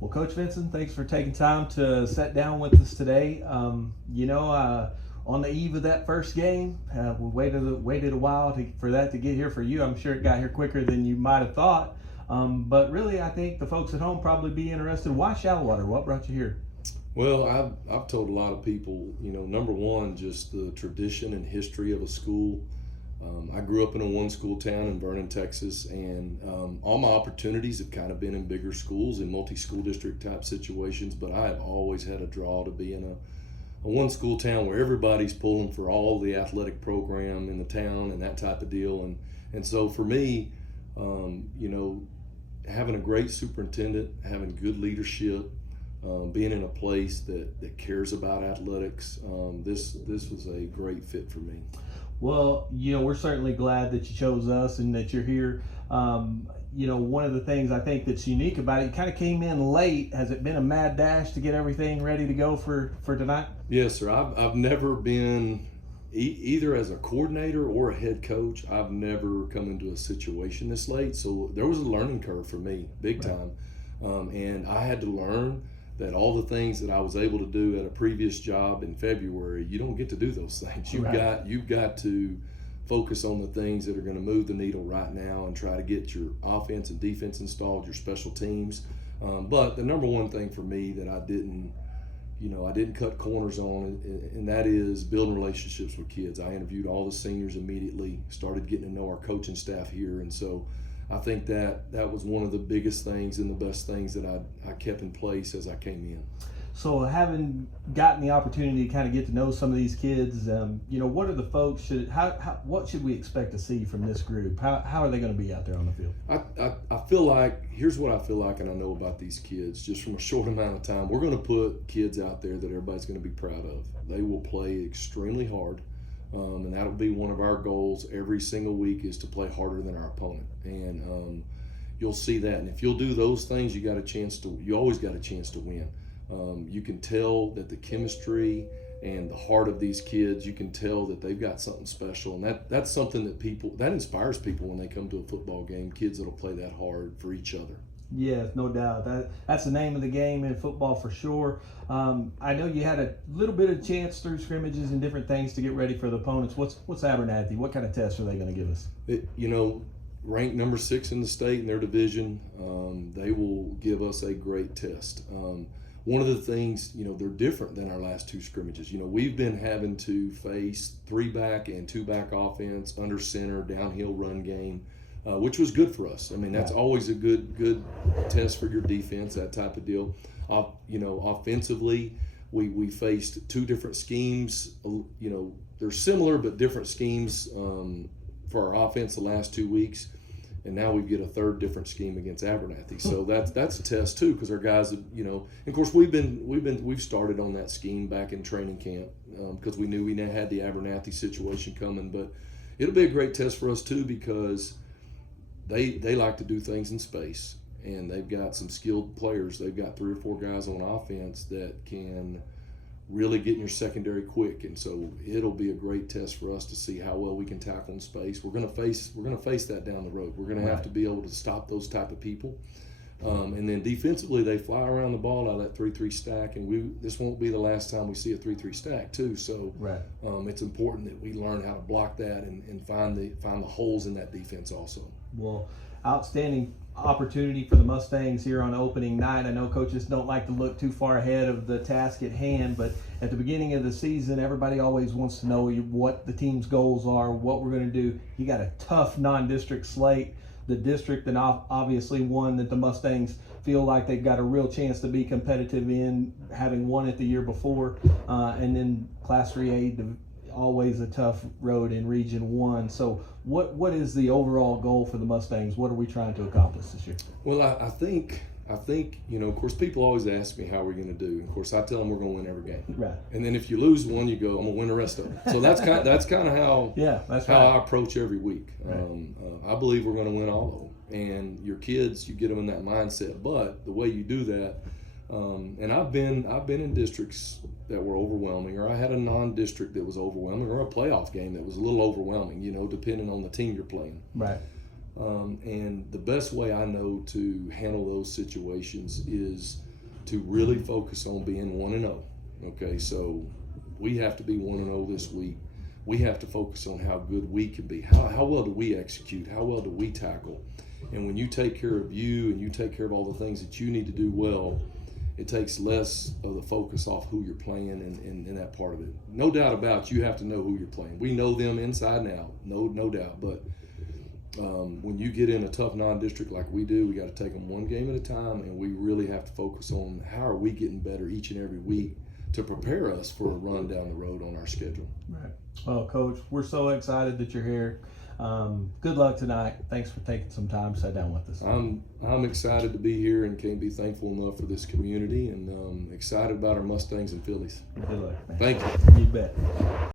Well, Coach Vincent, thanks for taking time to sit down with us today. On the eve of that first game, we waited a while for that to get here for you. I'm sure it got here quicker than you might have thought. But really, I think the folks at home probably be interested. Why Shallowater? What brought you here? Well, I've told a lot of people, number one, just the tradition and history of a school. I grew up in a one-school town in Vernon, Texas, and all my opportunities have kind of been in bigger schools, in multi-school district type situations, but I have always had a draw to be in a one-school town where everybody's pulling for all the athletic program in the town and that type of deal. And so for me, having a great superintendent, having good leadership, being in a place that cares about athletics, this was a great fit for me. Well, we're certainly glad that you chose us and that you're here. One of the things I think that's unique about it, you kind of came in late. Has it been a mad dash to get everything ready to go for tonight? Yes, sir. I've never been, either as a coordinator or a head coach, I've never come into a situation this late. So there was a learning curve for me, big time. And I had to learn that all the things that I was able to do at a previous job in February, you don't get to do those things. You've got to focus on the things that are going to move the needle right now and try to get your offense and defense installed, your special teams. But the number one thing for me that I didn't cut corners on, and that is building relationships with kids. I interviewed all the seniors immediately, started getting to know our coaching staff here, and so I think that was one of the biggest things and the best things that I kept in place as I came in. So having gotten the opportunity to kind of get to know some of these kids, what are the folks, what should we expect to see from this group? How are they going to be out there on the field? I feel like, here's what I feel like and I know about these kids, just from a short amount of time. We're going to put kids out there that everybody's going to be proud of. They will play extremely hard. And that'll be one of our goals every single week, is to play harder than our opponent. And you'll see that. And if you'll do those things, you always got a chance to win. You can tell that the chemistry and the heart of these kids, you can tell that they've got something special. And that's something that inspires people when they come to a football game, kids that'll play that hard for each other. Yeah, no doubt. That's the name of the game in football for sure. I know you had a little bit of chance through scrimmages and different things to get ready for the opponents. What's Abernathy? What kind of tests are they going to give us? Ranked number 6 in the state in their division, they will give us a great test. One of the things, they're different than our last 2 scrimmages. We've been having to face 3-back and 2-back offense, under center, downhill run game. Which was good for us. I mean, that's always a good test for your defense, that type of deal. Offensively, we faced 2 different schemes. They're similar but different schemes for our offense the last 2 weeks, and now we get a third different scheme against Abernathy. So that's a test too, because our guys, of course we've started on that scheme back in training camp because we knew we now had the Abernathy situation coming. But it'll be a great test for us too, because they like to do things in space, and they've got some skilled players. They've got 3 or 4 guys on offense that can really get in your secondary quick, and so it'll be a great test for us to see how well we can tackle in space. We're going to face that down the road. We're going to have to be able to stop those type of people. And then defensively, they fly around the ball out of that 3-3 stack, and this won't be the last time we see a 3-3 stack too. So it's important that we learn how to block that and find the holes in that defense also. Well, outstanding opportunity for the Mustangs here on opening night. I know coaches don't like to look too far ahead of the task at hand, but at the beginning of the season, everybody always wants to know what the team's goals are, what we're going to do. You got a tough non-district slate. The district, and obviously one that the Mustangs feel like they've got a real chance to be competitive in, having won it the year before, and then Class 3A, always a tough road in Region 1. So what is the overall goal for the Mustangs? What are we trying to accomplish this year? Well, I think of course, people always ask me how we're going to do. Of course, I tell them we're going to win every game. Right. And then if you lose one, you go, I'm going to win the rest of them. So that's kind of how I approach every week. Right. I believe we're going to win all of them. And your kids, you get them in that mindset. But the way you do that, and I've been in districts that were overwhelming, or I had a non-district that was overwhelming, or a playoff game that was a little overwhelming, depending on the team you're playing. Right. And the best way I know to handle those situations is to really focus on being 1-0. Okay, so we have to be 1-0 this week. We have to focus on how good we can be. How well do we execute? How well do we tackle? And when you take care of you and you take care of all the things that you need to do well, it takes less of the focus off who you're playing and that part of it. No doubt about it, you have to know who you're playing. We know them inside and out, no doubt. But when you get in a tough non-district like we do, we got to take them one game at a time, and we really have to focus on how are we getting better each and every week to prepare us for a run down the road on our schedule. Right. Well, Coach, we're so excited that you're here. Good luck tonight. Thanks for taking some time to sit down with us. I'm excited to be here and can't be thankful enough for this community, and excited about our Mustangs and Phillies. Good luck, man. Thank you. You bet.